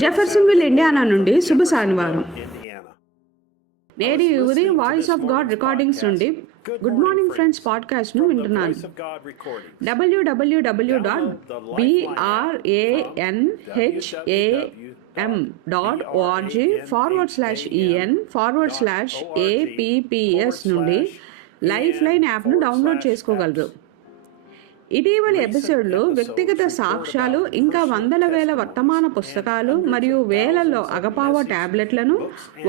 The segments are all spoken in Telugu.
జెఫర్సన్విల్, ఇండియానా నుండి శుభ శనివారం. నేడు ఉదయం వాయిస్ ఆఫ్ గాడ్ రికార్డింగ్స్ నుండి గుడ్ మార్నింగ్ ఫ్రెండ్స్ పాడ్కాస్ట్ను వింటున్నాను. www.branham.org/en/apps నుండి లైఫ్ లైన్ యాప్ను డౌన్లోడ్ చేసుకోగలరు. ఇటీవలి ఎపిసోడ్లు వ్యక్తిగత సాక్ష్యాలు, ఇంకా వందల వేల వర్తమాన పుస్తకాలు మరియు వేలలో అగపావ టాబ్లెట్లను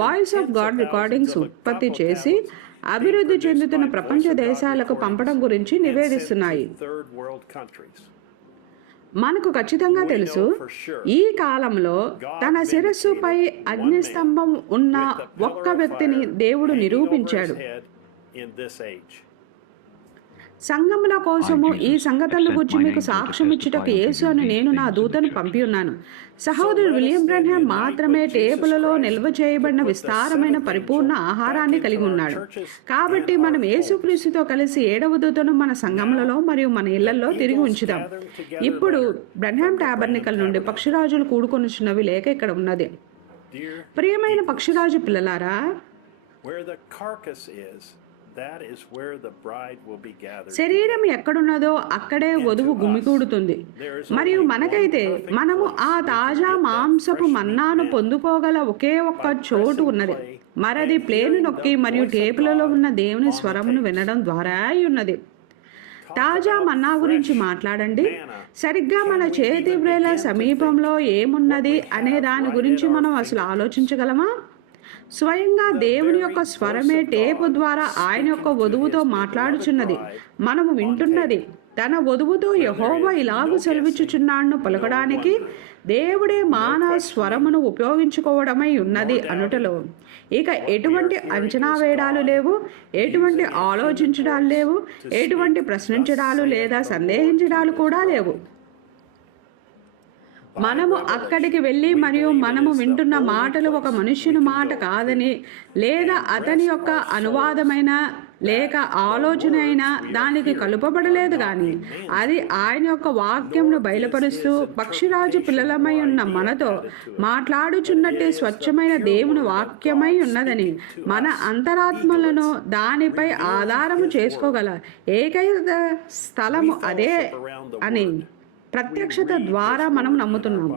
వాయిస్ ఆఫ్ గాడ్ రికార్డింగ్స్ ఉత్పత్తి చేసి అభివృద్ధి చెందుతున్న ప్రపంచ దేశాలకు పంపడం గురించి నివేదిస్తున్నాయి. మనకు ఖచ్చితంగా తెలుసు, ఈ కాలంలో తన శిరస్సుపై అగ్నిస్తంభం ఉన్న ఒక్క వ్యక్తిని దేవుడు నిరూపించాడు. సంఘముల కోసము ఈ సంగతుల గురించి మీకు సాక్ష్యం ఇచ్చుటకు యేసు అని నేను నా దూతను పంపి ఉన్నాను. సహోదరుడు విలియం బ్రన్హామ్ మాత్రమే టేపులలో నిల్వ చేయబడిన విస్తారమైన పరిపూర్ణ ఆహారాన్ని కలిగి ఉన్నాడు. కాబట్టి మనం యేసుక్రీస్తుతో కలిసి 7వ దూతను మన సంఘములలో మరియు మన ఇళ్లలో తిరిగి ఉంచుదాం. ఇప్పుడు బ్రన్హామ్ టాబర్నికల్ నుండి పక్షిరాజులు కూడుకొనుచున్నవి లేక ఇక్కడ ఉన్నది. ప్రియమైన పక్షిరాజు పిల్లలారా, శరీరం ఎక్కడున్నదో అక్కడే వధువు గుమికూడుతుంది. మరియు మనకైతే మనము ఆ తాజా మాంసపు మన్నాను పొందుకోగల ఒకే ఒక్క చోటు ఉన్నది. మరది ప్లేను నొక్కి మరియు టేపులలో ఉన్న దేవుని స్వరమును వినడం ద్వారా ఉన్నది. తాజా మన్నా గురించి మాట్లాడండి. సరిగ్గా మన చేతి వ్రేల సమీపంలో ఏమున్నది అనే దాని గురించి మనం అసలు ఆలోచించగలమా? స్వయంగా దేవుని యొక్క స్వరమే టేపు ద్వారా ఆయన యొక్క వధువుతో మాట్లాడుచున్నది. మనము వింటున్నది తన వధువుతో యెహోవా ఇలాగు సెలవిచ్చుచున్నాడును పలకడానికి దేవుడే మానవ స్వరమును ఉపయోగించుకోవడమై ఉన్నది అనుటలో ఇక ఎటువంటి అంచనా వేయడాలు లేవు, ఎటువంటి ఆలోచించడాలు లేవు, ఎటువంటి ప్రశ్నించడాలు లేదా సందేహించడాలు కూడా లేవు. మనము అక్కడికి వెళ్ళి మరియు మనము వింటున్న మాటలు ఒక మనుష్యుని మాట కాదని, లేదా అతని యొక్క అనువాదమైన లేక ఆలోచన అయినా దానికి కలుపబడలేదు, కానీ అది ఆయన యొక్క వాక్యంను బయలుపరుస్తూ పక్షిరాజు పిల్లలమై ఉన్న మనతో మాట్లాడుచున్నట్టే స్వచ్ఛమైన దేవుని వాక్యమై ఉన్నదని, మన అంతరాత్మలను దానిపై ఆధారము చేసుకోగల ఏకైక స్థలము అదే అని ప్రత్యక్షత ద్వారా మనం నమ్ముతున్నాము.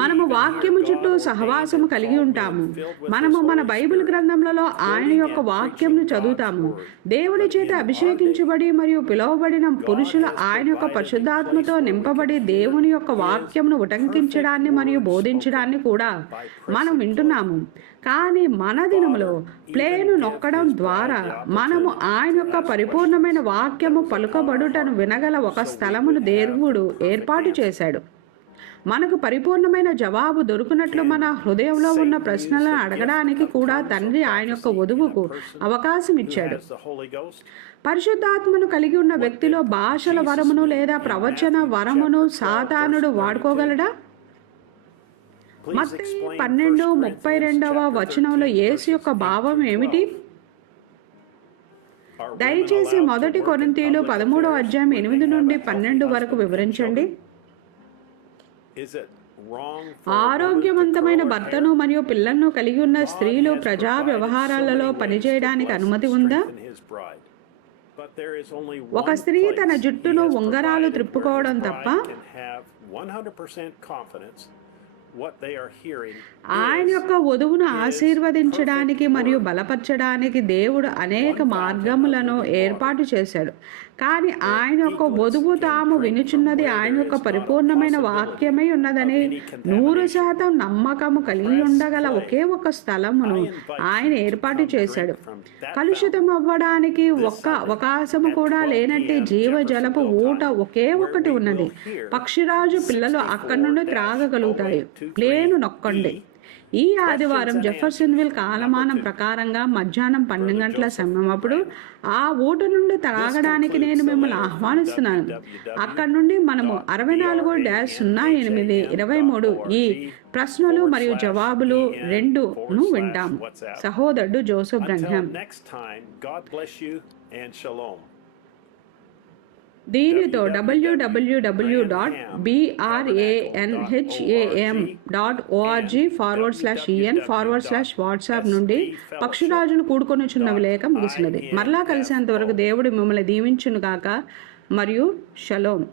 మనము వాక్యము చుట్టూ సహవాసము కలిగి ఉంటాము. మనము మన బైబిల్ గ్రంథంలో ఆయన యొక్క వాక్యంను చదువుతాము. దేవుని చేత అభిషేకించబడి మరియు పిలువబడిన పురుషులు ఆయన యొక్క పరిశుద్ధాత్మతో నింపబడి దేవుని యొక్క వాక్యంను ఉటంకించడాన్ని మరియు బోధించడాన్ని కూడా మనం వింటున్నాము. కానీ మన దినములో ప్లేను నొక్కడం ద్వారా మనము ఆయన యొక్క పరిపూర్ణమైన వాక్యము పలుకబడుటను వినగల ఒక స్థలమును దేవుడు ఏర్పాటు చేశాడు. మనకు పరిపూర్ణమైన జవాబు దొరుకునట్లు మన హృదయంలో ఉన్న ప్రశ్నలను అడగడానికి కూడా తండ్రి ఆయన యొక్క వధువుకు అవకాశం ఇచ్చాడు. పరిశుద్ధాత్మను కలిగి ఉన్న వ్యక్తిలో భాషల వరమును లేదా ప్రవచన వరమును సాతానుడు వాడుకోగలడా? మత్తయి 12:32 యేసు యొక్క భావం ఏమిటి? దయచేసి 1 కొరింథీయులు 13:8-12 వరకు వివరించండి. ఆరోగ్యవంతమైన భర్తను మరియు పిల్లలను కలిగి ఉన్న స్త్రీలు ప్రజా వ్యవహారాలలో పనిచేయడానికి అనుమతి ఉందా? ఒక స్త్రీ తన జుట్టును ఉంగరాలు త్రిప్పుకోవడం తప్ప ఆయన యొక్క వధువును ఆశీర్వదించడానికి మరియు బలపరచడానికి దేవుడు అనేక మార్గములను ఏర్పాటు చేశాడు. కానీ ఆయన యొక్క వధువు తాము వినుచున్నది ఆయన యొక్క పరిపూర్ణమైన వాక్యమై ఉన్నదని 100% నమ్మకము కలిగి ఉండగల ఒకే ఒక స్థలమును ఆయన ఏర్పాటు చేశాడు. కలుషితం అవ్వడానికి ఒక్క అవకాశము కూడా లేనట్టి జీవజలపు ఊట ఒకే ఒకటి ఉన్నది. పక్షిరాజు పిల్లలు అక్కడి నుండి త్రాగగలుగుతాయి. ప్లేను నొక్కండి. ఈ ఆదివారం జెఫర్సన్విల్ కాలమానం ప్రకారంగా మధ్యాహ్నం 12 గంటల సమయమప్పుడు ఆ ఊట నుండి త్రాగడానికి నేను మిమ్మల్ని ఆహ్వానిస్తున్నాను. అక్కడి నుండి మనము 64-08-23 ఈ ప్రశ్నలు మరియు జవాబులు 2ను వింటాము. సహోదరుడు జోసెఫ్ బ్రన్హామ్. దీనితో www.branham.org/en/WhatsApp నుండి పక్షిరాజులు కూడుకొనుచున్నవి లేక ముగిసినది. మరలా కలిసేంత వరకు దేవుడు మిమ్మల్ని దీవించును గాక మరియు షలోమ్.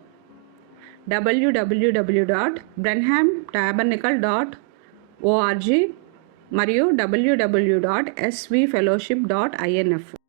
www.branhamtabernacle.org మరియు www.svfellowship.inf